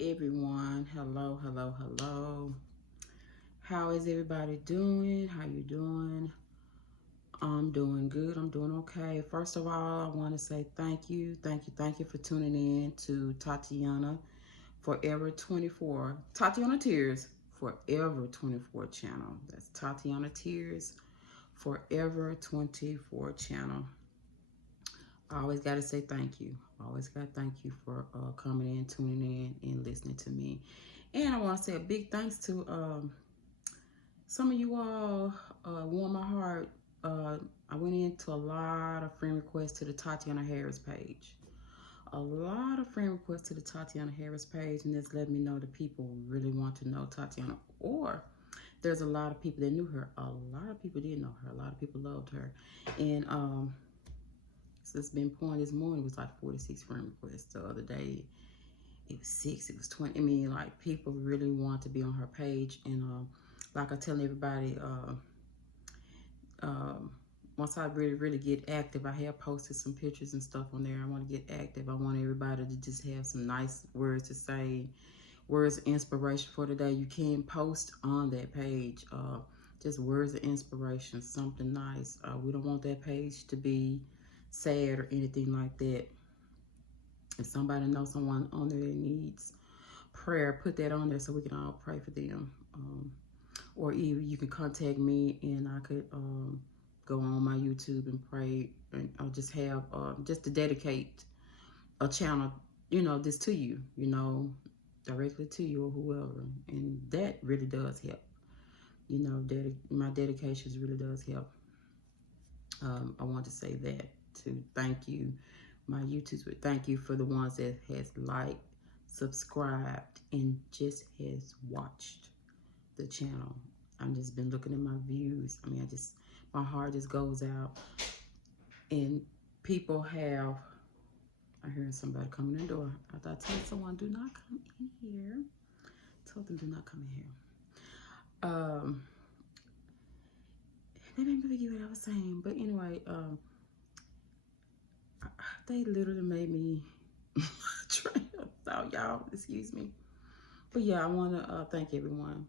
Hey everyone, hello. How is everybody doing? How you doing? I'm doing good. I'm doing okay. First of all, I want to say thank you for tuning in to Tatiana Forever 24, Tatiana Tears Forever 24 channel. That's Tatiana Tears Forever 24 channel. I always got to say thank you. I always got to thank you for coming in, tuning in, and listening to me. And I want to say a big thanks to some of you all warm my heart. I went into a lot of friend requests to the Tatiana Harris page. A lot of friend requests to the Tatiana Harris page, and this let me know that people really want to know Tatiana. Or there's a lot of people that knew her. A lot of people didn't know her. A lot of people loved her. And so it's been pouring this morning. It was like 46 friend requests. The other day, it was 6, it was 20. I mean, like, people really want to be on her page. And like I tell everybody, once I really get active, I have posted some pictures and stuff on there. I want to get active. I want everybody to just have some nice words to say, words of inspiration for today. You can post on that page, just words of inspiration, something nice. We don't want that page to be sad or anything like that. If somebody knows someone on there that needs prayer, put that on there so we can all pray for them. Or even you can contact me and I could go on my YouTube and pray, and I'll just have just to dedicate a channel, this to you, directly to you or whoever. And that really does help. My dedications really does help. I want to say that to thank you, my YouTubers. Thank you for the ones that has liked, subscribed, and just has watched the channel. I've just been looking at my views. I mean, my heart just goes out. And people have, I heard somebody coming in the door. I thought, I told someone, do not come in here. I told them, do not come in here. They made me forget what I was saying. But anyway, they literally made me train of thought, y'all. Excuse me. But yeah, I want to thank everyone.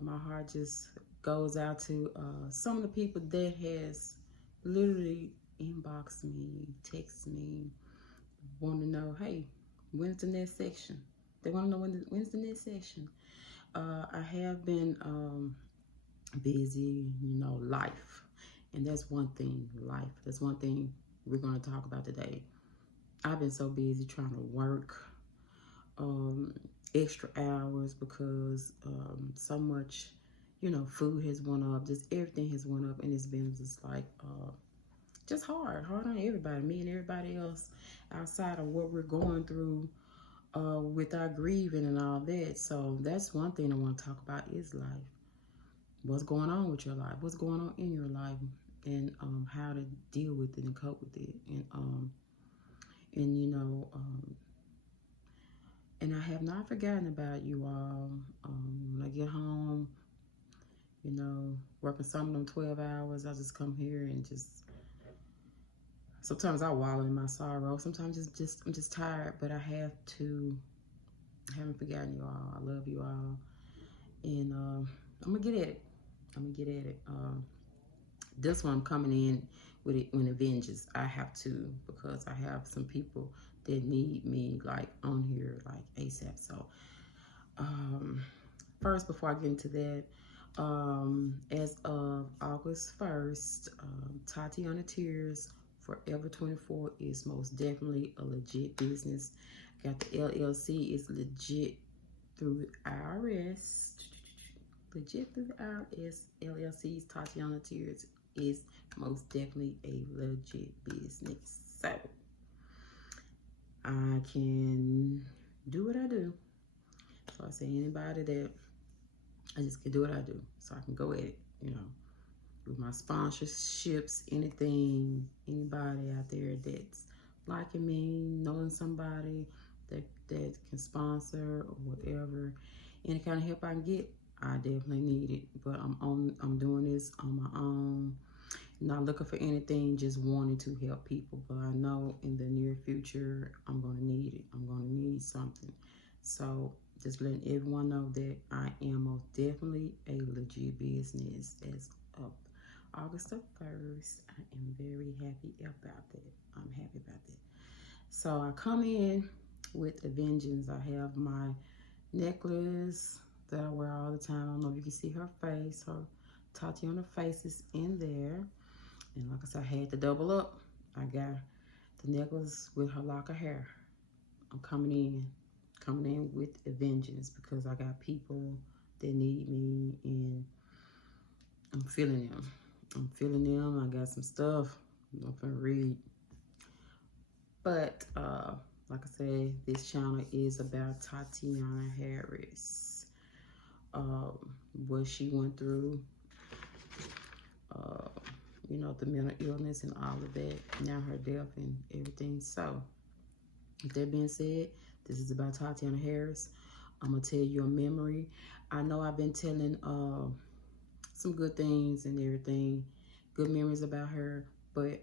My heart just goes out to some of the people that has literally inboxed me, text me, want to know, hey, when's the next section? They want to know when's the next section. I have been busy, life. And that's one thing, life. That's one thing we're going to talk about today. I've been so busy trying to work extra hours because so much, food has went up. Just everything has went up, and it's been just like just hard on everybody, me and everybody else, outside of what we're going through with our grieving and all that. So that's one thing I want to talk about is life. What's going on with your life? What's going on in your life? And how to deal with it and cope with it. And I have not forgotten about you all. When I get home, working some of them 12 hours, I just come here and sometimes I wallow in my sorrow. Sometimes I'm just tired, but I haven't forgotten you all. I love you all. And I'm gonna get at it. This one I'm coming in with it when it vengeance. I have to, because I have some people that need me like on here like ASAP. So first, before I get into that, as of August 1st, Tatiana Tears Forever 24 is most definitely a legit business. Got the LLC, is legit through IRS. Legit through the IRS. LLC's Tatiana Tears is most definitely a legit business. So I can do what I do. So I say anybody that I just can do what I do. So I can go at it, with my sponsorships, anything, anybody out there that's liking me, knowing somebody that can sponsor or whatever, any kind of help I can get, I definitely need it. But I'm doing this on my own, not looking for anything, just wanting to help people. But I know in the near future, I'm going to need it. I'm going to need something. So just letting everyone know that I am most definitely a legit business as of August the 1st. I am very happy about that. I'm happy about that. So I come in with a vengeance. I have my necklace that I wear all the time. I don't know if you can see her face. Her Tatiana face is in there. And like I said, I had to double up. I got the necklace with her lock of hair. I'm coming in with a vengeance because I got people that need me and I'm feeling them. I'm feeling them. I got some stuff I'm gonna read. But like I said, this channel is about Tatiana Harris. What she went through, uh, you know, the mental illness and all of that, now her death and everything. So, with that being said, this is about Tatiana Harris. I'm going to tell you a memory. I know I've been telling some good things and everything, good memories about her, but,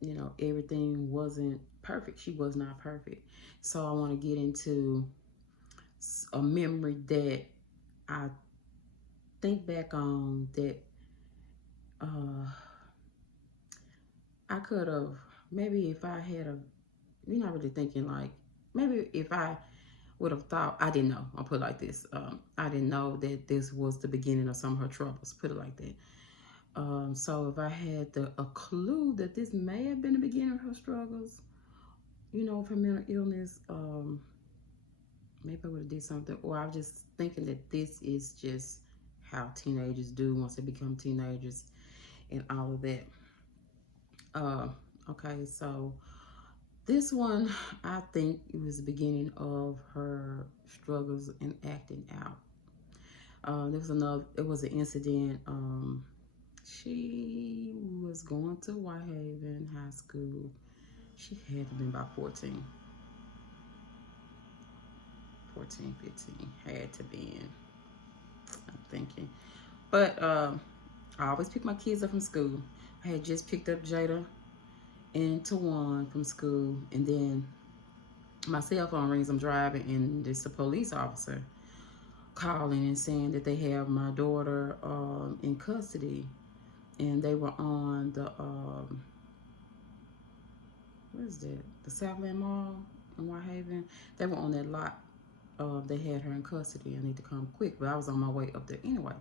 you know, everything wasn't perfect. She was not perfect. So I want to get into a memory that I think back on that I could have, maybe if I had a, you're not really thinking like, maybe if I would have thought, I didn't know, I'll put it like this. I didn't know that this was the beginning of some of her troubles, put it like that. So if I had a clue that this may have been the beginning of her struggles, you know, for mental illness, maybe I would have did something. Or I was just thinking that this is just how teenagers do once they become teenagers and all of that. Okay, so this one, I think it was the beginning of her struggles in acting out. It was an incident. She was going to Whitehaven High School. She had to have been about 14, 15, had to be in, I'm thinking. But I always pick my kids up from school. I had just picked up Jada and Tawan from school, and then my cell phone rings. I'm driving, and there's a police officer calling and saying that they have my daughter in custody, and they were on the what is that? The Southland Mall in Whitehaven. They were on that lot. They had her in custody. I need to come quick, but I was on my way up there anyway.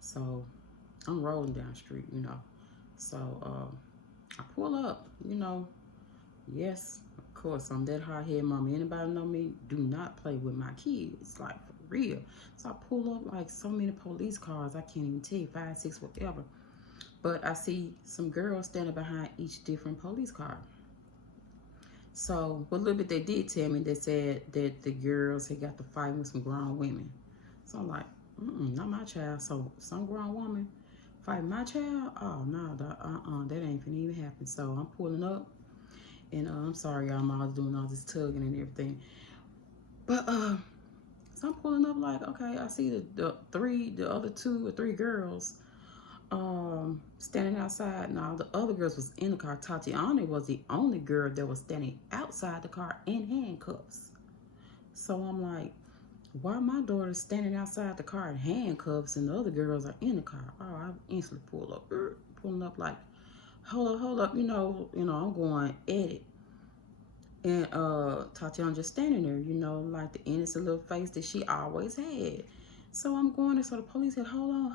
So I'm rolling down the street, you know. So I pull up, you know. Yes, of course, I'm that hard-headed mama. Anybody know me? Do not play with my kids, like for real. So I pull up like so many police cars, I can't even tell you, 5, 6, whatever. But I see some girls standing behind each different police car. So what little bit they did tell me, they said that the girls had got to fight with some grown women. So I'm like, not my child. So some grown woman fight my child? Oh no, that ain't finna even happen. So I'm pulling up. And I'm sorry, y'all, I'm always doing all this tugging and everything. But so I'm pulling up like, okay, I see the other 2 or 3 girls standing outside. Now the other girls was in the car. Tatiana was the only girl that was standing outside the car in handcuffs. So I'm like, why my daughter's standing outside the car in handcuffs and the other girls are in the car? Oh, I instantly pull up, pulling up like, hold up, you know, I'm going at it. And Tatiana just standing there, you know, like the innocent little face that she always had. So I'm going there, so the police said, hold on.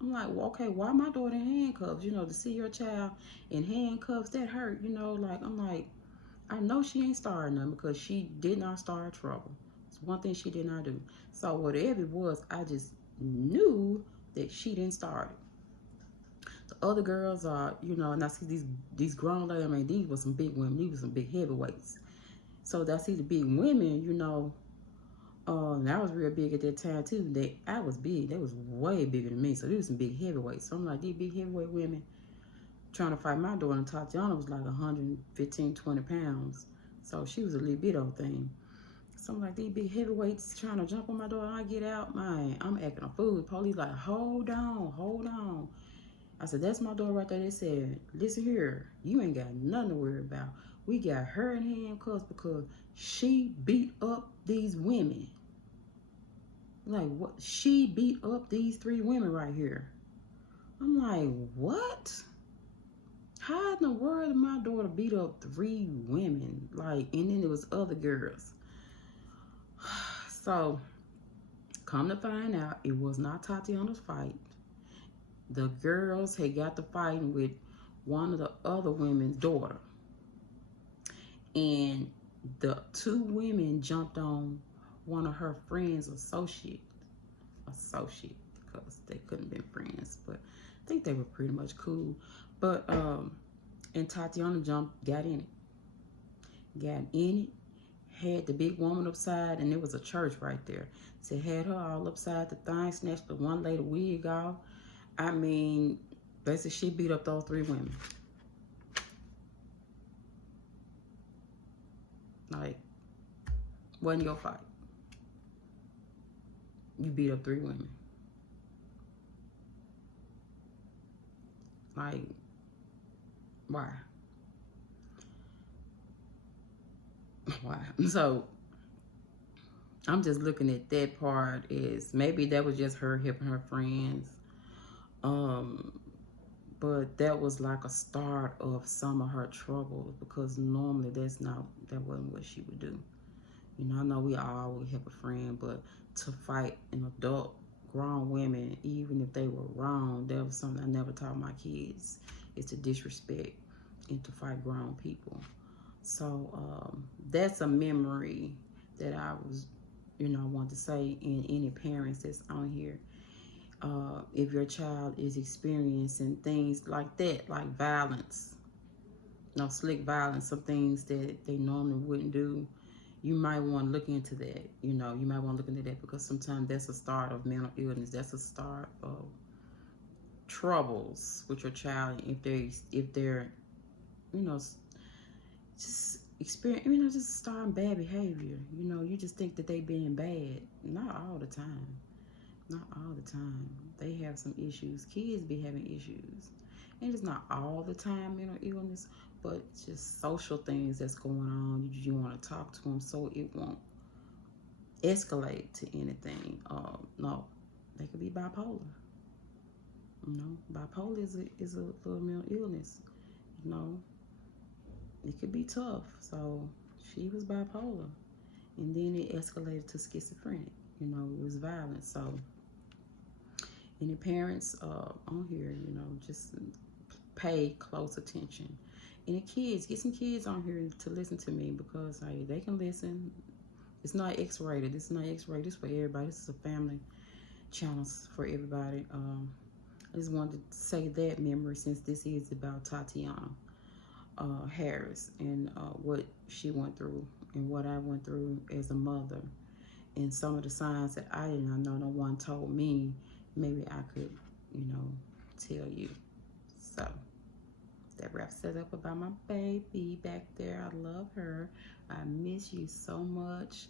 I'm like, well, okay, why my daughter in handcuffs? You know, to see your child in handcuffs, that hurt, you know, like, I'm like, I know she ain't starting nothing because she did not start trouble. It's one thing she did not do. So whatever it was, I just knew that she didn't start it. The other girls are, you know, and I see these grown ladies, I mean, these were some big women, these were some big heavyweights. So I see the big women, you know, and I was real big at that time too. I was big. They was way bigger than me. So these were some big heavyweights. So I'm like, these big heavyweight women trying to fight my daughter. And Tatiana was like 115, 20 pounds. So she was a little bit old thing. So I'm like, these big heavyweights trying to jump on my daughter. I get out, man, I'm acting a fool. Police like, hold on. I said, that's my daughter right there. They said, listen here, you ain't got nothing to worry about. We got her in handcuffs because she beat up these women. Like, what? She beat up these 3 women right here. I'm like, what? How in the world did my daughter beat up 3 women? Like, and then there was other girls. So, come to find out, it was not Tatiana's fight. The girls had got to fighting with one of the other women's daughter. And the 2 women jumped on one of her friends' associate, because they couldn't have been friends, but I think they were pretty much cool. But and Tatiana got in it, had the big woman upside, and there was a church right there. So had her all upside the thing, snatched the one lady wig off. I mean, basically she beat up those 3 women. Like, wasn't your fight. You beat up 3 women. Like, why? Why? So, I'm just looking at that part as maybe that was just her helping her friends. But that was like a start of some of her troubles, because normally that wasn't what she would do. You know, I know we all would help a friend, but to fight an adult, grown women, even if they were wrong, that was something I never taught my kids, is to disrespect and to fight grown people. So that's a memory that I was, want to say, in any parents that's on here. If your child is experiencing things like that, like violence, slick violence, some things that they normally wouldn't do, you might want to look into that. You might want to look into that, because sometimes that's a start of mental illness. That's a start of troubles with your child if they're just experience, just starting bad behavior. You just think that they being bad. Not all the time. Not all the time. They have some issues. Kids be having issues. And it's not all the time mental illness, but just social things that's going on. You want to talk to them so it won't escalate to anything. No, they could be bipolar. Bipolar is a little mental illness. It could be tough. So she was bipolar. And then it escalated to schizophrenic. It was violent. So any parents on here, just pay close attention. And the kids, get some kids on here to listen to me, because they can listen. It's not X-rated. It's not X-rated. It's for everybody. This is a family channel for everybody. I just wanted to say that memory, since this is about Tatiana Harris and what she went through and what I went through as a mother, and some of the signs that I did not know, no one told me. Maybe I could, tell you. So that wraps it up about my baby back there. I love her. I miss you so much.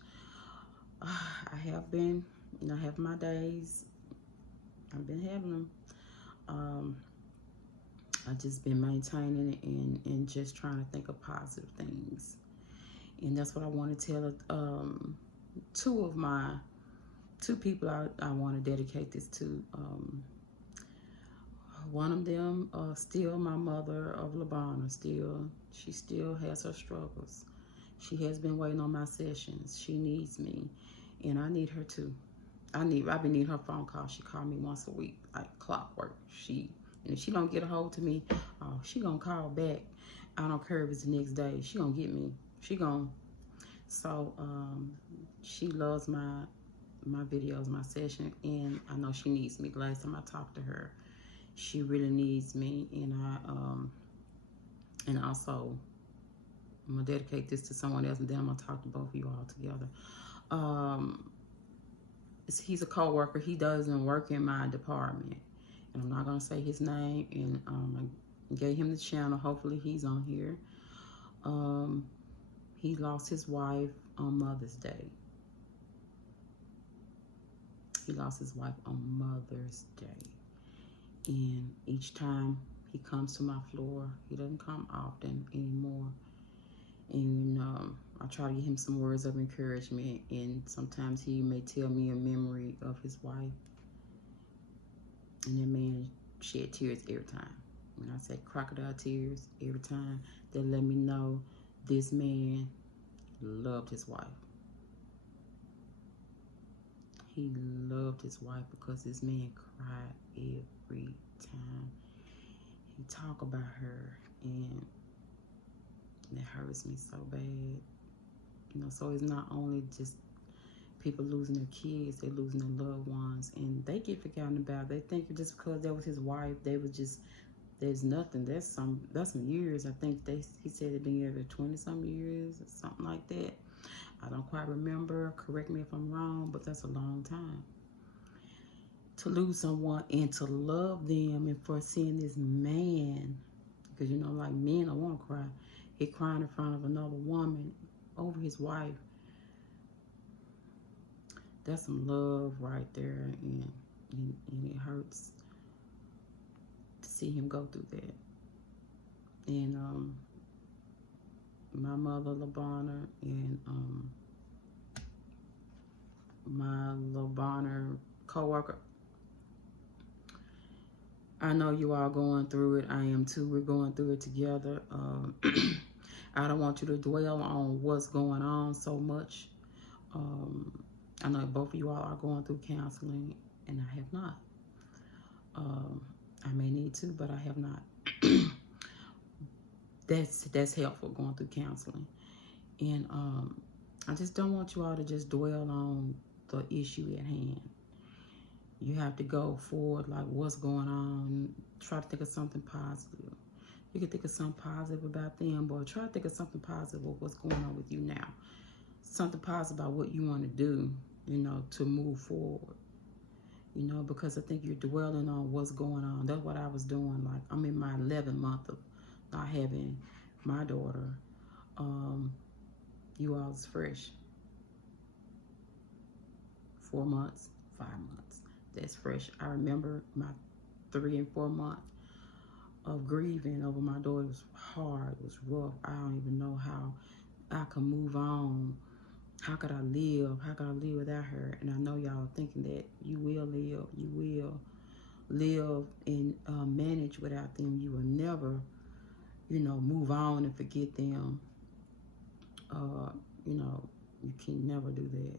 I have been, I have my days. I've been having them. I've just been maintaining it and just trying to think of positive things. And that's what I want to tell two people I want to dedicate this to. One of them, still my mother of Labana, she still has her struggles. She has been waiting on my sessions. She needs me, and I need her too. I've been needing her phone call. She called me once a week, like clockwork. And if she don't get a hold to me, she gonna call back. I don't care if it's the next day. She gonna get me. So she loves my videos, my session, and I know she needs me. The last time I talked to her, she really needs me, and also I'm gonna dedicate this to someone else, and then I'm gonna talk to both of you all together. He's a co-worker. He doesn't work in my department, and I'm not gonna say his name. And I gave him the channel. Hopefully he's on here. He lost his wife on Mother's Day. He lost his wife on Mother's Day. And each time he comes to my floor, he doesn't come often anymore. try to give him some words of encouragement, and sometimes he may tell me a memory of his wife, and that man shed tears every time. When I say crocodile tears, every time, they let me know this man loved his wife. He loved his wife because this man cried every time he talked about her, and it hurts me so bad. You know, so it's not only just people losing their kids, they're losing their loved ones, and they get forgotten about. They think just because that was his wife, they was just, there's nothing. That's some years. I think he said they've been together 20-some years or something like that. I don't quite remember. Correct me if I'm wrong, but that's a long time. To lose someone and to love them, and for seeing this man, because you know, like men don't want to cry. He crying in front of another woman over his wife. That's some love right there, and it hurts to see him go through that. And my mother, LaBonna, and my LaBonna co-worker, I know you all going through it. I am too. We're going through it together. I don't want you to dwell on what's going on so much. I know both of you all are going through counseling, and I have not. I may need to, but I have not. That's helpful, going through counseling. And I just don't want you all to just dwell on the issue at hand. You have to go forward, like what's going on. Try to think of something positive. You can think of something positive about them, but try to think of something positive of what's going on with you now. Something positive about what you want to do, you know, to move forward. You know, because I think you're dwelling on what's going on. That's what I was doing. Like, I'm in my 11th month of not having my daughter. You all is fresh. 4 months, 5 months. That's fresh. I remember my 3 and 4 months of grieving over my daughter. It was hard. It was rough. I don't even know how I could move on. How could I live? How could I live without her? And I know y'all are thinking that you will live. You will live and manage without them. You will never, you know, move on and forget them. You know, you can never do that.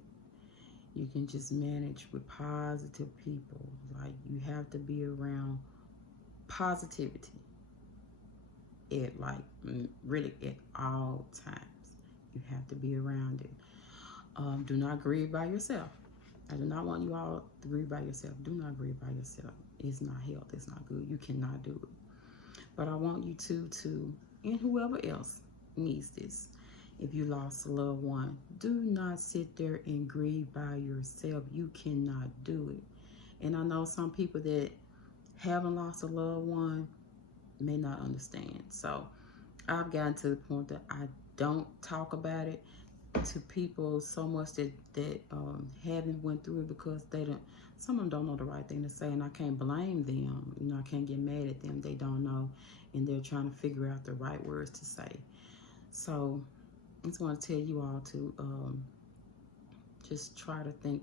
You can just manage with positive people. Like, you have to be around positivity at, like, really at all times. You have to be around it. Do not grieve by yourself. I do not want you all to grieve by yourself. Do not grieve by yourself. It's not healthy. It's not good. You cannot do it. But I want you to, and whoever else needs this, if you lost a loved one, do not sit there and grieve by yourself. You cannot do it. And I know some people that haven't lost a loved one may not understand. So I've gotten to the point that I don't talk about it to people so much that haven't went through it, because some of them don't know the right thing to say, and I can't blame them. You know, I can't get mad at them. They don't know, and they're trying to figure out the right words to say. So I just want to tell you all to just try to think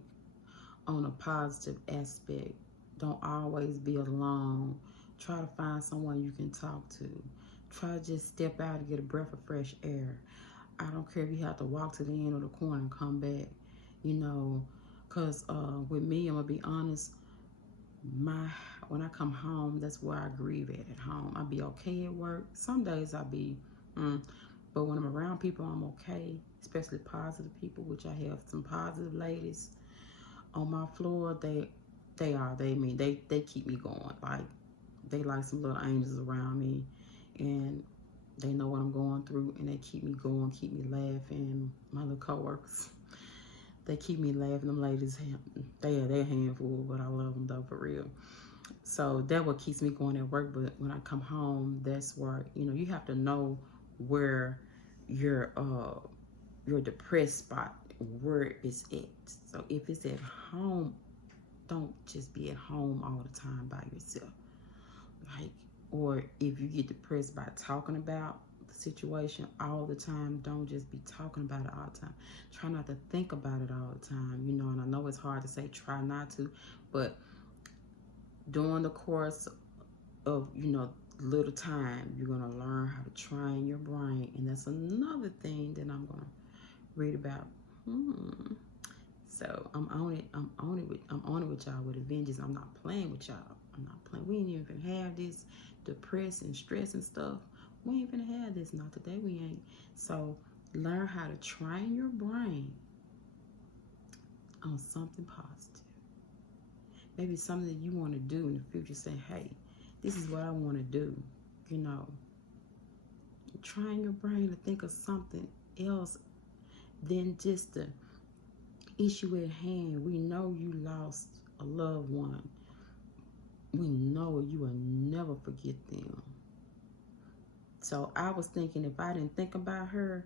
on a positive aspect. Don't always be alone. Try to find someone you can talk to. Try to just step out and get a breath of fresh air. I don't care if you have to walk to the end of the corner and come back, you know, because with me, I'm going to be honest, when I come home, that's where I grieve at home. I'll be okay at work. Some days I'll be, but when I'm around people, I'm okay, especially positive people, which I have some positive ladies on my floor. They keep me going. Like, they like some little angels around me, and they know what I'm going through, and they keep me going, keep me laughing. My little coworkers, they keep me laughing. Them ladies, they're a handful, but I love them though, for real. So that's what keeps me going at work. But when I come home, that's where, you know, you have to know where your depressed spot, where it's at. So if it's at home, don't just be at home all the time by yourself. Like, or if you get depressed by talking about the situation all the time. Don't just be talking about it all the time. Try not to think about it all the time, you know. And I know it's hard to say try not to, but during the course of, you know, little time, you're going to learn how to train your brain. And that's another thing that I'm going to read about. So I'm on it. I'm on it with y'all with a vengeance. I'm not playing with y'all. I'm not playing. We ain't even gonna have this depression, stress and stuff. We ain't gonna have this. Not today. We ain't. So learn how to train your brain on something positive. Maybe something that you want to do in the future. Say, hey, this is what I want to do. You know, train your brain to think of something else than just the issue at hand. We know you lost a loved one. We know you will never forget them. So I was thinking, if I didn't think about her,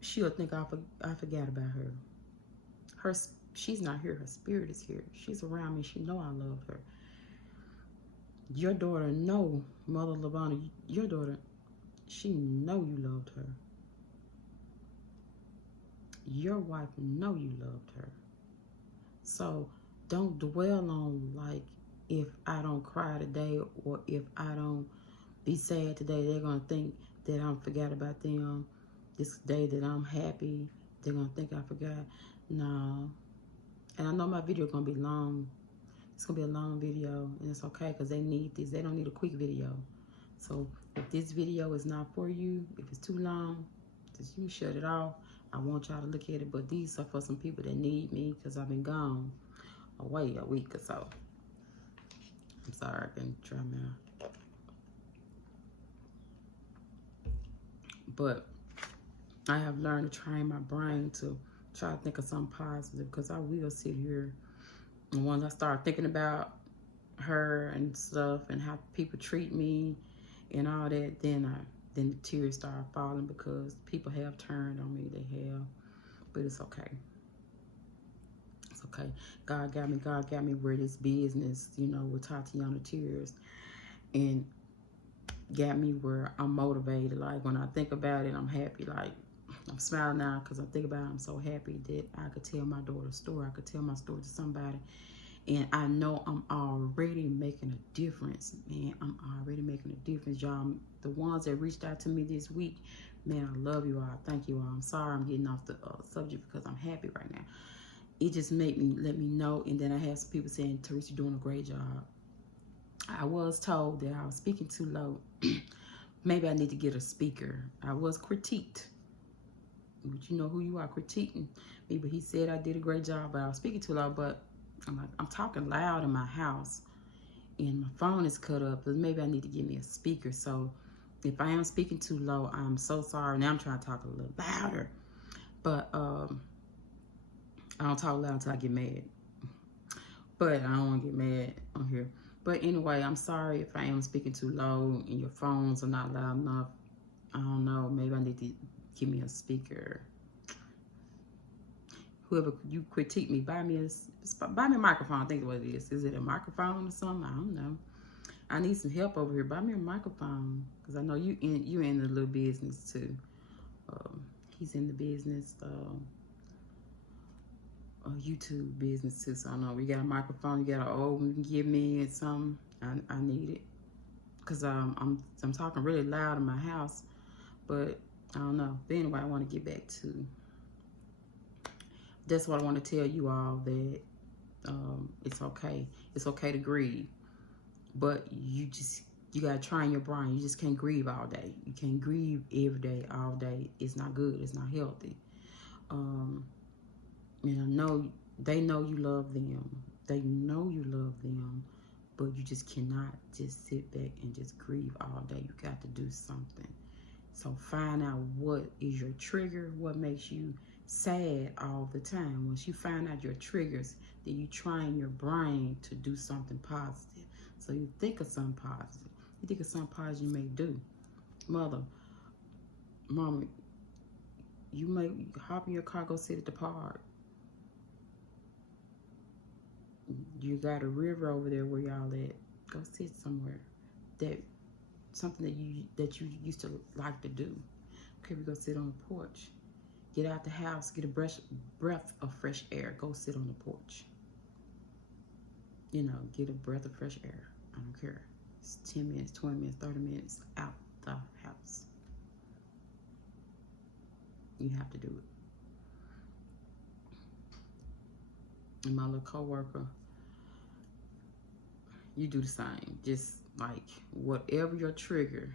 she'll think I forgot about her. She's not here. Her spirit is here. She's around me. She know I love her. Your daughter know, Mother LaVonna, your daughter, she know you loved her. Your wife know you loved her. So don't dwell on, like, if I don't cry today or if I don't be sad today, they're going to think that I forgot about them. This day that I'm happy, they're going to think I forgot. No. And I know my video is going to be long. It's going to be a long video, and it's okay because they need this. They don't need a quick video. So if this video is not for you, if it's too long, just you shut it off. I want y'all to look at it, but these are for some people that need me because I've been gone away a week or so. I'm sorry, I can try now. But I have learned to train my brain to try to think of something positive, because I will sit here and once I start thinking about her and stuff and how people treat me and all that, then the tears start falling, because people have turned on me. They have. But it's okay. It's okay. God got me where this business, you know, with Tatiana Tears, and got me where I'm motivated. Like, when I think about it, I'm happy. Like, I'm smiling now because I think about it. I'm so happy that I could tell my daughter's story. I could tell my story to somebody. And I know I'm already making a difference, man. I'm already making a difference, y'all. The ones that reached out to me this week, man, I love you all. Thank you all. I'm sorry I'm getting off the subject because I'm happy right now. It just made me, let me know. And then I had some people saying, Teresa, you're doing a great job. I was told that I was speaking too low. Maybe I need to get a speaker. I was critiqued. But you know who you are critiquing me. But he said I did a great job, but I was speaking too loud. But I'm like, I'm talking loud in my house and my phone is cut up, but maybe I need to get me a speaker. So if I am speaking too low, I'm so sorry. Now I'm trying to talk a little louder, but I don't talk loud until I get mad. But I don't want to get mad on here. But anyway, I'm sorry if I am speaking too low and your phones are not loud enough. I don't know. Maybe I need to give me a speaker. Whoever you critique me, buy me a microphone. I think what it is. Is it a microphone or something? I don't know. I need some help over here. Buy me a microphone, because I know you in the little business too. He's in the business, YouTube business too. So I know we got a microphone. You got an old one you can give me and something. I need it, because I'm talking really loud in my house, but I don't know. But anyway, I want to get back to. That's what I want to tell you all, that it's okay. It's okay to grieve, but you gotta train your brain. You just can't grieve all day. You can't grieve every day, all day. It's not good. It's not healthy. And I know they know you love them. They know you love them, but you just cannot just sit back and just grieve all day. You got to do something. So find out what is your trigger, what makes you sad all the time. Once you find out your triggers, then you train your brain to do something positive. So you think of something positive. You think of something positive you may do. Mama, you may hop in your car, go sit at the park. You got a river over there where y'all at. Go sit somewhere that something that you used to like to do. Okay, we're gonna sit on the porch. Get out the house, get a breath of fresh air. Go sit on the porch. You know, get a breath of fresh air. I don't care. It's 10 minutes, 20 minutes, 30 minutes out the house. You have to do it. And my little coworker, you do the same. Just like whatever your trigger,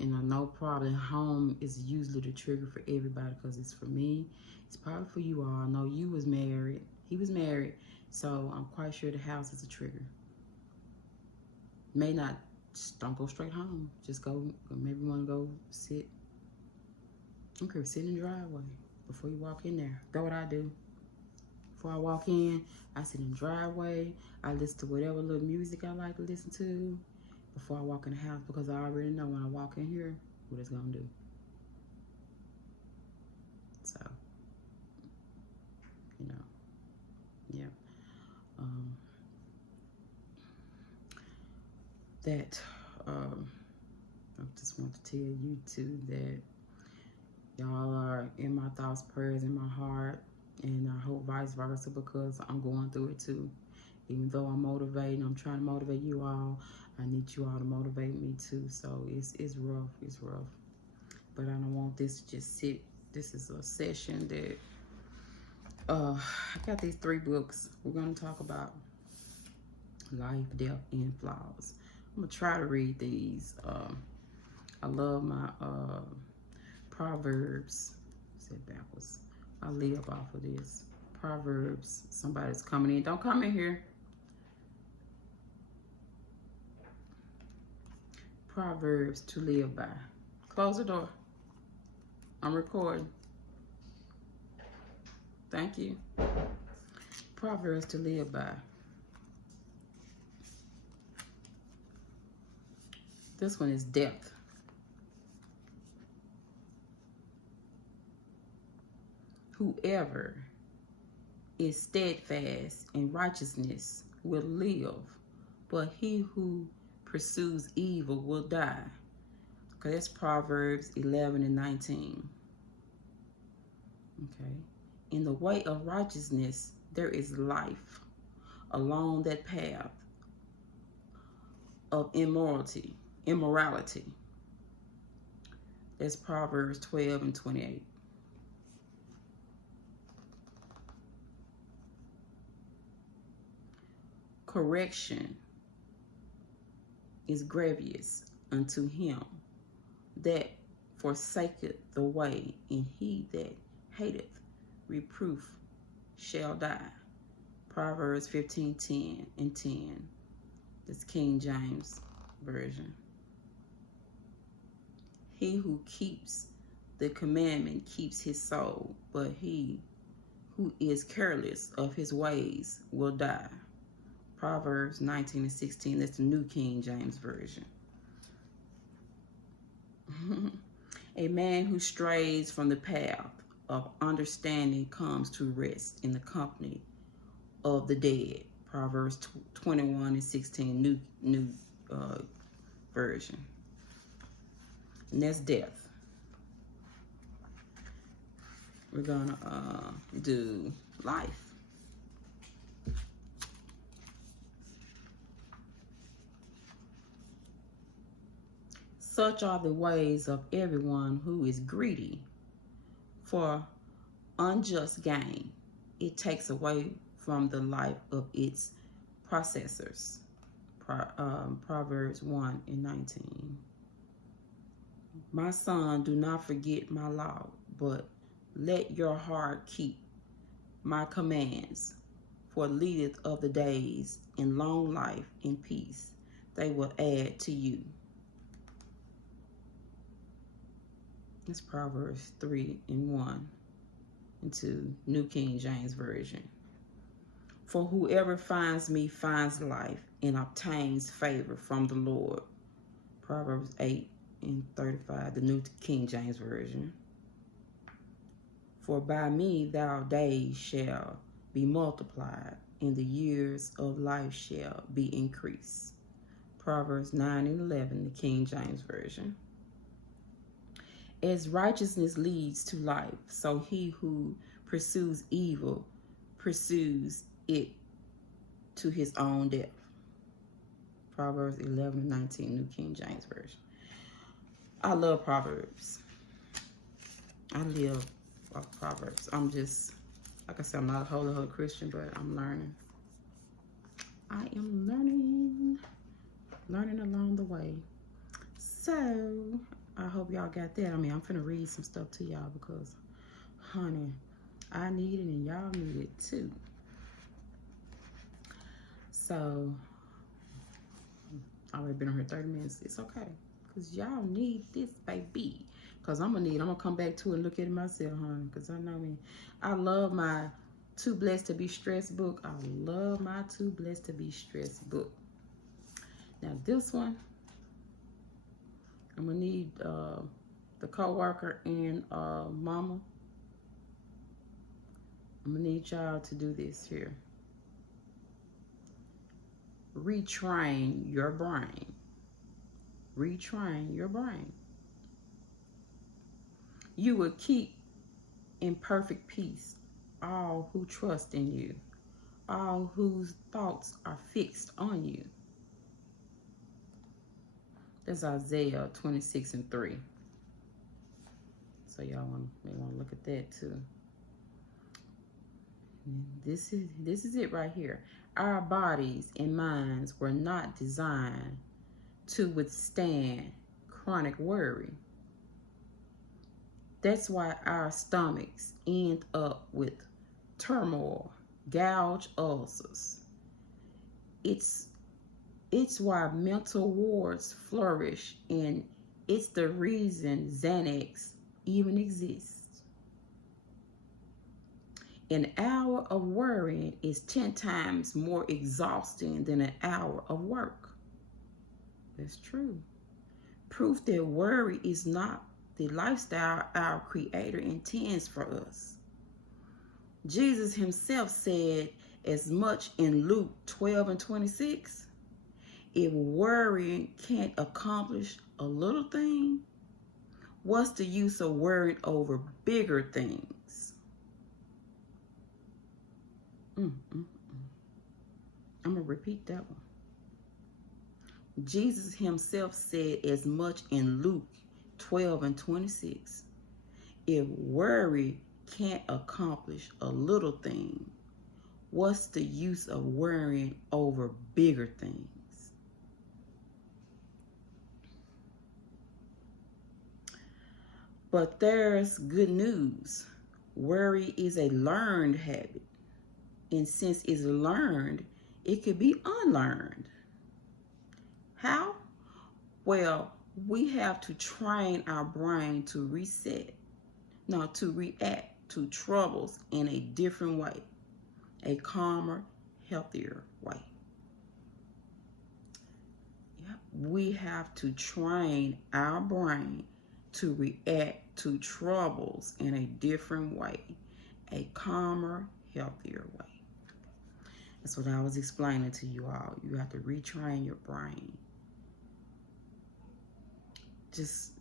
and I know probably home is usually the trigger for everybody because it's for me. It's probably for you all. I know you was married. He was married. So I'm quite sure the house is a trigger. May not, just don't go straight home. Just go, maybe want to go sit. Okay, sit in the driveway before you walk in there. That's what I do. Before I walk in, I sit in the driveway. I listen to whatever little music I like to listen to before I walk in the house, because I already know when I walk in here what it's gonna do. So, you know, yeah. I just want to tell you too that y'all are in my thoughts, prayers, in my heart, and I hope vice versa, because I'm going through it too. Even though I'm motivating, I'm trying to motivate you all, I need you all to motivate me too. So it's rough, it's rough. But I don't want this to just sit. This is a session that, I got these 3 books. We're gonna talk about life, death, and flaws. I'm gonna try to read these. I love my Proverbs. Said backwards. I live off of this. Proverbs. Somebody's coming in. Don't come in here. Proverbs to live by. Close the door. I'm recording. Thank you. Proverbs to live by. This one is depth. Whoever is steadfast in righteousness will live, but he who pursues evil will die. Okay, that's Proverbs 11 and 19. Okay. In the way of righteousness, there is life. Along that path of immorality. That's Proverbs 12 and 28. Correction is grievous unto him that forsaketh the way, and he that hateth reproof shall die. Proverbs 15:10 and 10. That's King James Version. He who keeps the commandment keeps his soul, but he who is careless of his ways will die. Proverbs 19 and 16. That's the New King James Version. A man who strays from the path of understanding comes to rest in the company of the dead. Proverbs 21 and 16. New Version. And that's death. We're gonna do life. Such are the ways of everyone who is greedy for unjust gain. It takes away from the life of its possessors. Proverbs 1 and 19. My son, do not forget my law, but let your heart keep my commands. For leadeth of the days in long life and peace, they will add to you. It's Proverbs 3 and 1 and 2, New King James Version. For whoever finds me finds life and obtains favor from the Lord. Proverbs 8 and 35, the New King James Version. For by me thy days shall be multiplied, and the years of life shall be increased. Proverbs 9 and 11, the King James Version. As righteousness leads to life, so he who pursues evil pursues it to his own death. Proverbs 11 and 19, New King James Version. I love Proverbs. I live off Proverbs. I'm just, like I said, I'm not a holy Christian, but I'm learning. I am learning along the way. So, I hope y'all got that. I mean, I'm finna read some stuff to y'all because, honey, I need it and y'all need it too. So, I already been on here 30 minutes. It's okay. Because y'all need this, baby. Because I'm going to come back to it and look at it myself, honey. Because I know me. I love my Too Blessed to Be Stressed book. I love my Too Blessed to Be Stressed book. Now, this one, I'm going to need the co-worker and mama. I'm going to need y'all to do this here. Retrain your brain. Retrain your brain. You will keep in perfect peace all who trust in you, all whose thoughts are fixed on you. That's Isaiah 26 and 3. So y'all may want to look at that too. This is it right here. Our bodies and minds were not designed to withstand chronic worry. That's why our stomachs end up with turmoil, gouge ulcers. It's why mental wards flourish, and it's the reason Xanax even exists. An hour of worrying is 10 times more exhausting than an hour of work. That's true. Proof that worry is not the lifestyle our Creator intends for us. Jesus himself said as much in Luke 12 and 26. If worrying can't accomplish a little thing, what's the use of worrying over bigger things? I'm going to repeat that one. Jesus himself said as much in Luke 12 and 26. If worry can't accomplish a little thing, what's the use of worrying over bigger things? But there's good news. Worry is a learned habit. And since it's learned, it could be unlearned. How? Well, we have to train our brain to to react to troubles in a different way, a calmer, healthier way. Yep. We have to train our brain to react to troubles in a different way, a calmer, healthier way. That's what I was explaining to you all. You have to retrain your brain just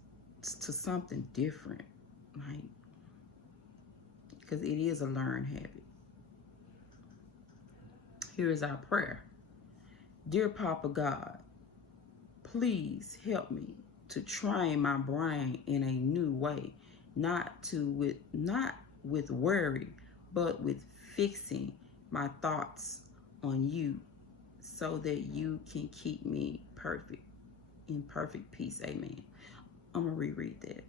to something different, right? Because it is a learned habit. Here is our prayer. Dear Papa God, please help me to train my brain in a new way, not with worry, but with fixing my thoughts on you so that you can keep me in perfect peace. Amen. I'm going to reread that.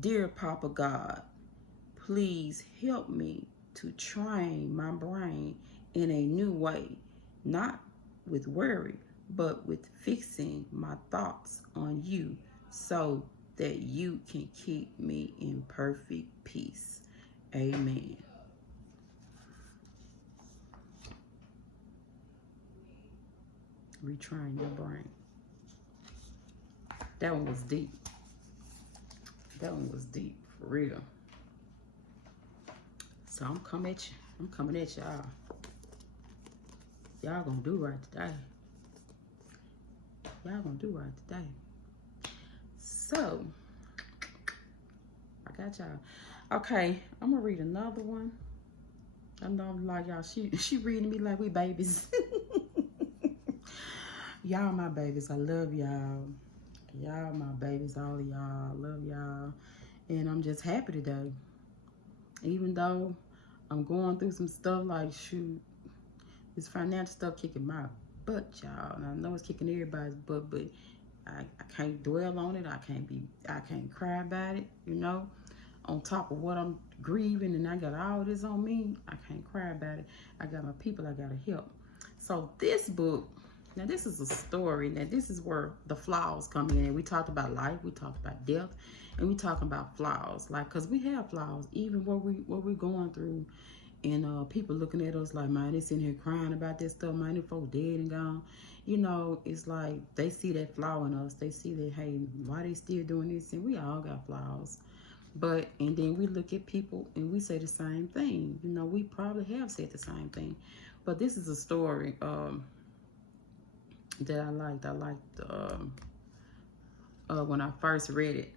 Dear Papa God, please help me to train my brain in a new way, not with worry, but with fixing my thoughts on you so that you can keep me in perfect peace. Amen. Retrain your brain. That one was deep. That one was deep, for real. So I'm coming at you. I'm coming at y'all. Y'all gonna do right today. Y'all gonna do right today. So, I got y'all. Okay, I'm gonna read another one. I know I'm like y'all. She reading me like we babies. Y'all my babies. I love y'all. Y'all my babies. All of y'all. I love y'all. And I'm just happy today. Even though I'm going through some stuff like, shoot, this financial stuff kicking my butt, y'all. And I know it's kicking everybody's butt, but I can't dwell on it. I can't cry about it, you know. On top of what I'm grieving and I got all this on me, I can't cry about it. I got my people I gotta help. So this book, now this is a story. Now this is where the flaws come in. And we talked about life, we talked about death, and we talking about flaws. Like, cause we have flaws, even what we're going through. And people looking at us like, man, they sitting here crying about this stuff, man, they folks dead and gone. You know, it's like they see that flaw in us. They see that, hey, why they still doing this? And we all got flaws. But, and then we look at people and we say the same thing. You know, we probably have said the same thing. But this is a story that I liked. I liked when I first read it.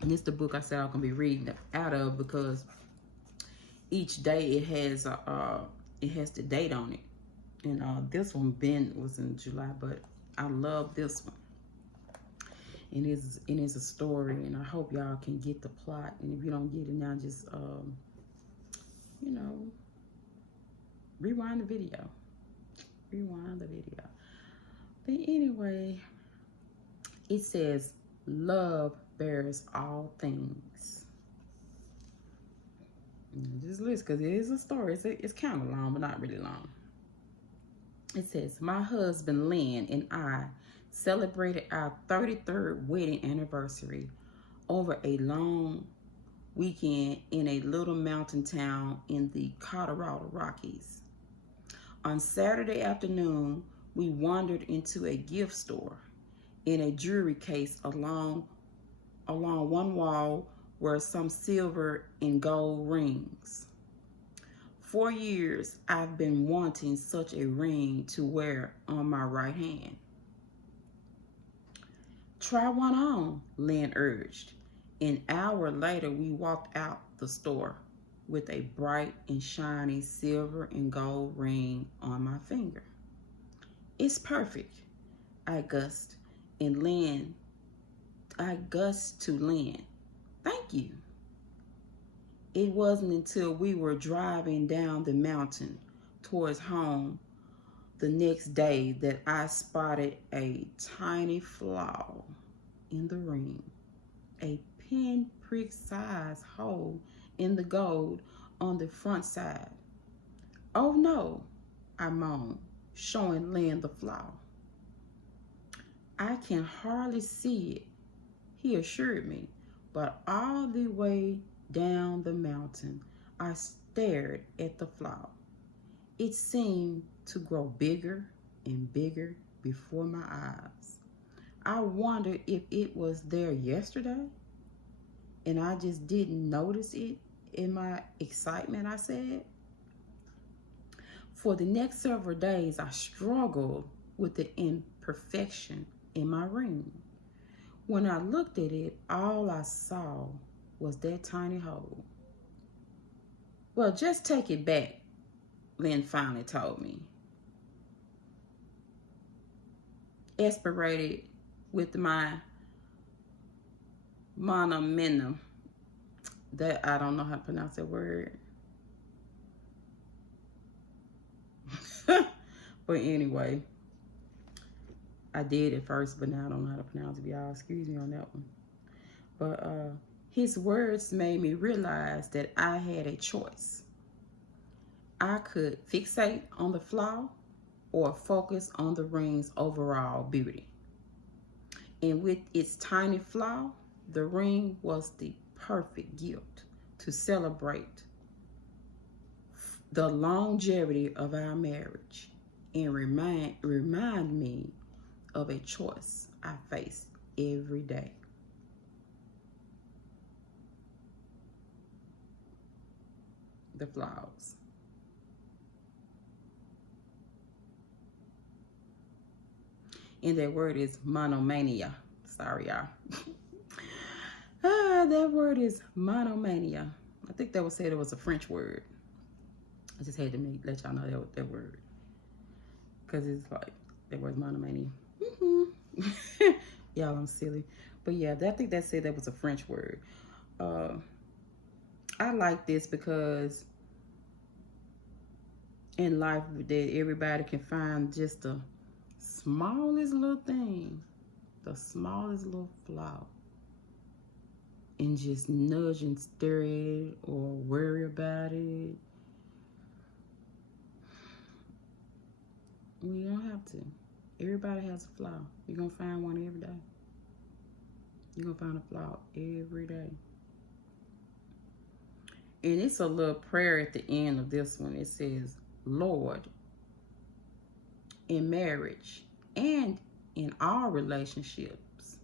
And it's the book I said I'm going to be reading out of, because each day it has the date on it. And this one was in July, but I love this one. And it's a story, and I hope y'all can get the plot. And if you don't get it now, just you know, rewind the video. Rewind the video. But anyway, it says, love bears all things. Just listen, because it is a story. It's kind of long, but not really long. It says, my husband Lynn and I celebrated our 33rd wedding anniversary over a long weekend in a little mountain town in the Colorado Rockies. On Saturday afternoon, we wandered into a gift store. In a jewelry case along one wall were some silver and gold rings. For years, I've been wanting such a ring to wear on my right hand. Try one on, Lynn urged. An hour later, we walked out the store with a bright and shiny silver and gold ring on my finger. It's perfect, I gushed to Lynn. Thank you. It wasn't until we were driving down the mountain towards home the next day that I spotted a tiny flaw in the ring, a pinprick size hole in the gold on the front side. Oh no, I moaned, showing Lynn the flaw. I can hardly see it, he assured me, but all the way down the mountain, I stared at the flaw. It seemed to grow bigger and bigger before my eyes. I wondered if it was there yesterday and I just didn't notice it in my excitement, I said. For the next several days, I struggled with the imperfection in my ring. When I looked at it, all I saw was that tiny hole. Well, just take it back, Lynn finally told me. Aspirated with my monomenum, that I don't know how to pronounce that word. But anyway, I did at first, but now I don't know how to pronounce it. Y'all excuse me on that one. But his words made me realize that I had a choice. I could fixate on the flaw or focus on the ring's overall beauty. And with its tiny flaw, the ring was the perfect gift to celebrate the longevity of our marriage and remind me of a choice I face every day. The flaws. And that word is monomania. Sorry, y'all. That word is monomania. I think that was said it was a French word. I just had to let y'all know that word. Because it's like, that word monomania. Y'all, I'm silly. But yeah, I think that said that was a French word. I like this because in life that everybody can find just the smallest little thing, the smallest little flaw, and just nudge and stir it or worry about it. You don't have to. Everybody has a flaw. You're going to find one every day. You're going to find a flaw every day. And it's a little prayer at the end of this one. It says, Lord, in marriage and in all relationships,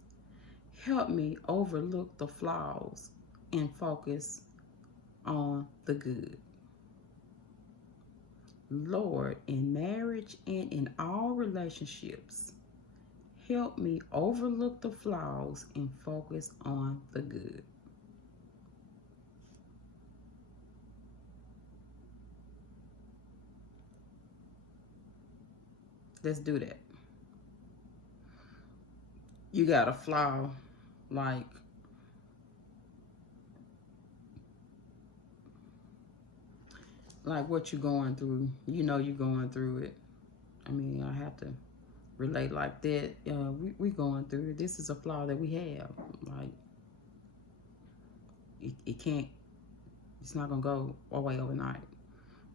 help me overlook the flaws and focus on the good. Lord, in marriage and in all relationships, help me overlook the flaws and focus on the good. Let's do that. You got a flaw like what you're going through. You know you're going through it. I mean, I have to relate like that. We going through it. This is a flaw that we have. Like, it can't, it's not going to go away overnight.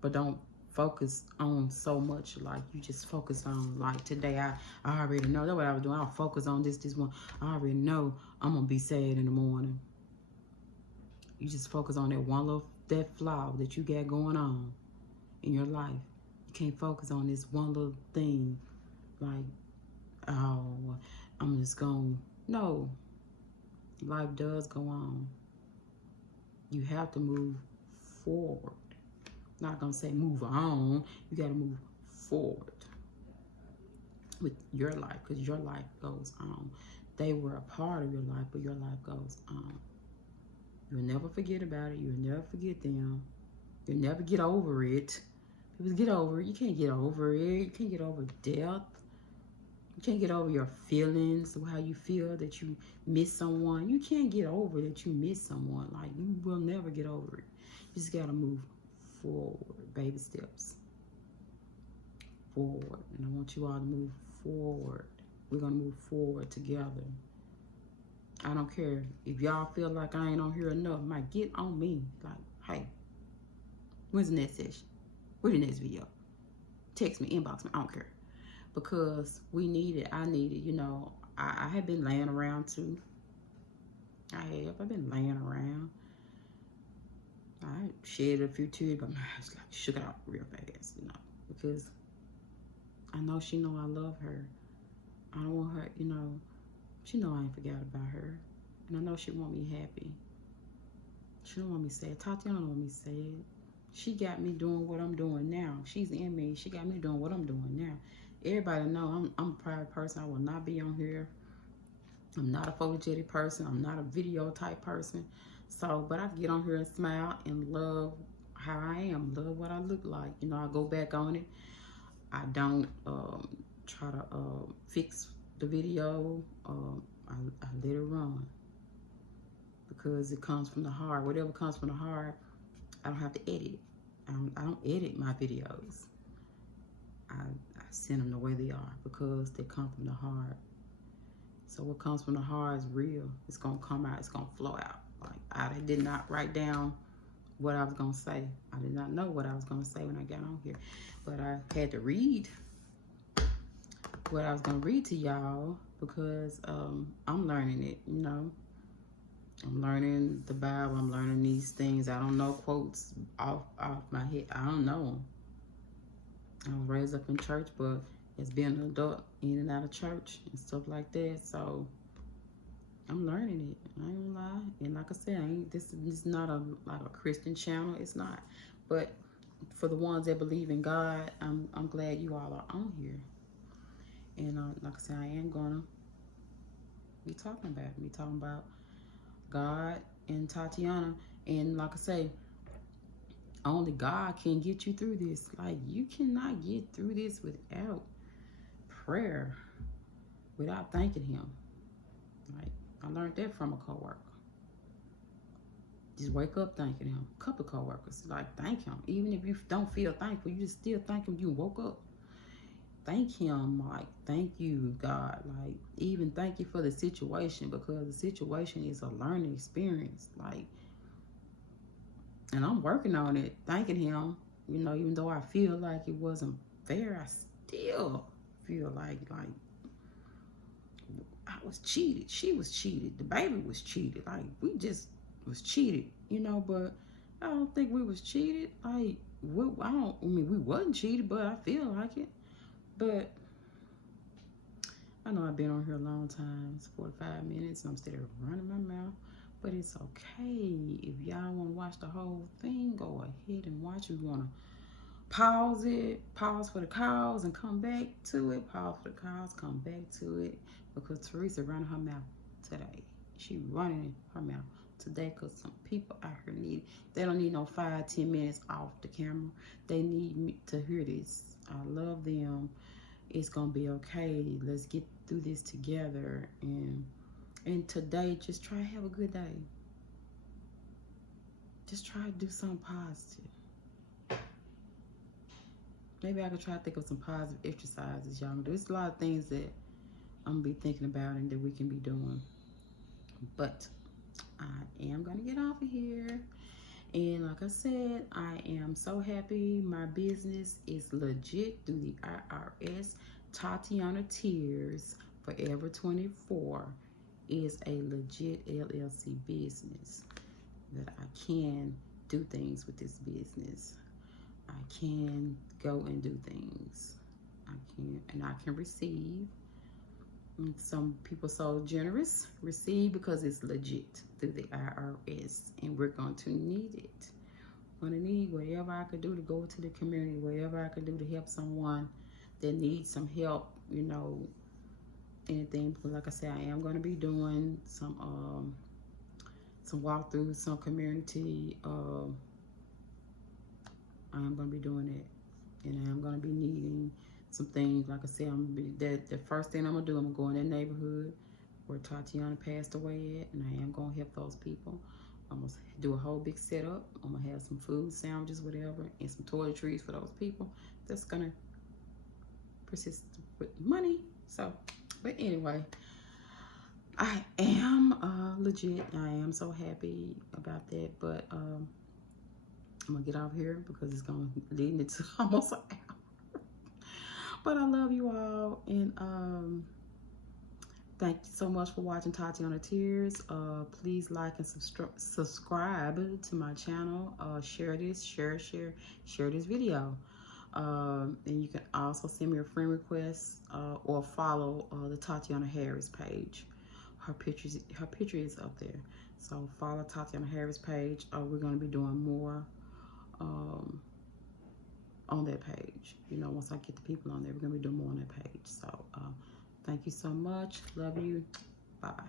But don't focus on so much. Like, you just focus on, like, today I already know. That's what I was doing. I'll focus on this one. I already know I'm going to be sad in the morning. You just focus on that flaw that you got going on in your life. You can't focus on this one little thing. Like, oh, I'm just going. No. Life does go on. You have to move forward. Not going to say move on. You got to move forward with your life, because your life goes on. They were a part of your life, but your life goes on. You'll never forget about it. You'll never forget them. You'll never get over it. People get over it. You can't get over it. You can't get over death. You can't get over your feelings, how you feel that you miss someone. You can't get over that you miss someone. Like, you will never get over it. You just got to move forward. Baby steps. Forward. And I want you all to move forward. We're going to move forward together. I don't care if y'all feel like I ain't on here enough. Might get on me. Like, hey, when's the next session? Where's the next video? Text me, inbox me. I don't care. Because we need it. I need it. You know, I have been laying around too. I've been laying around. I shed a few tears, but my eyes like shook out real fast, you know. Because I know she know I love her. I don't want her, you know. She know I ain't forgot about her. And I know she want me happy. She don't want me sad. Tatiana don't want me sad. She got me doing what I'm doing now. She's in me. She got me doing what I'm doing now. Everybody know I'm a private person. I will not be on here. I'm not a photogenic person. I'm not a video type person. So, but I can get on here and smile and love how I am. Love what I look like. You know, I go back on it. I don't try to fix the video. I let it run. Because it comes from the heart. Whatever comes from the heart, I don't have to edit it. I don't edit my videos. I send them the way they are because they come from the heart. So what comes from the heart is real. It's going to come out. It's going to flow out. Like, I did not write down what I was going to say. I did not know what I was going to say when I got on here. But I had to read what I was going to read to y'all because I'm learning it, you know. I'm learning the Bible. I'm learning these things. I don't know quotes off my head. I don't know them. I was raised up in church, but as being an adult, in and out of church and stuff like that. So I'm learning it. I ain't gonna lie. And like I said, this is not like a Christian channel. It's not. But for the ones that believe in God, I'm glad you all are on here. And like I said, I am gonna be talking about it. Me talking about God and Tatiana. And like I say, only God can get you through this. Like, you cannot get through this without prayer, without thanking Him. Like, I learned that from a coworker. Just wake up thanking Him. A couple of coworkers, like, thank Him. Even if you don't feel thankful, you just still thank Him. You woke up. Thank Him. Like, thank you, God. Like, even thank you for the situation, because the situation is a learning experience. Like, and I'm working on it, thanking Him. You know, even though I feel like it wasn't fair, I still feel like I was cheated. She was cheated. The baby was cheated. Like, we just was cheated, you know. But I don't think we was cheated. Like, I mean, we wasn't cheated, but I feel like it. But I know I've been on here a long time. It's 45 minutes, and I'm still running my mouth. But it's okay. If y'all want to watch the whole thing, go ahead and watch. If you want to pause it, pause for the calls, and come back to it. Pause for the calls, come back to it. Because Teresa running her mouth today. She running her mouth today because some people out here need it. They don't need no 5-10 minutes off the camera. They need me to hear this. I love them. It's gonna be okay. Let's get through this together. And today, just try to have a good day. Just try to do something positive. Maybe I could try to think of some positive exercises y'all can do. There's a lot of things that I'm gonna be thinking about and that we can be doing. But I am gonna get off of here. And like I said, I am so happy my business is legit through the IRS. Tatiana Tears Forever 24 is a legit LLC business, that I can do things with this business. I can go and do things. I can receive. And some people so generous receive because it's legit through the IRS, and we're going to need it. I'm going to need whatever I could do to go to the community, whatever I could do to help someone that needs some help, you know, anything. Because like I said, I am going to be doing some walkthroughs, some community. I am going to be doing it, and I am going to be needing some things. Like I said, the first thing I'm going to do, I'm going to go in that neighborhood where Tatiana passed away at, and I am going to help those people. I'm going to do a whole big setup. I'm going to have some food, sandwiches, whatever, and some toiletries for those people that's going to persist with money. So, but anyway, I am legit. I am so happy about that. But I'm going to get off here because it's going to lead into almost an hour. But I love you all. And thank you so much for watching Tatiana Tears. Please like and subscribe to my channel. Share this video. And you can also send me a friend request or follow the Tatiana Harris page. Her picture is up there. So follow Tatiana Harris page. We're going to be doing more on that page. You know, once I get the people on there, we're going to be doing more on that page. So thank you so much. Love you. Bye-bye.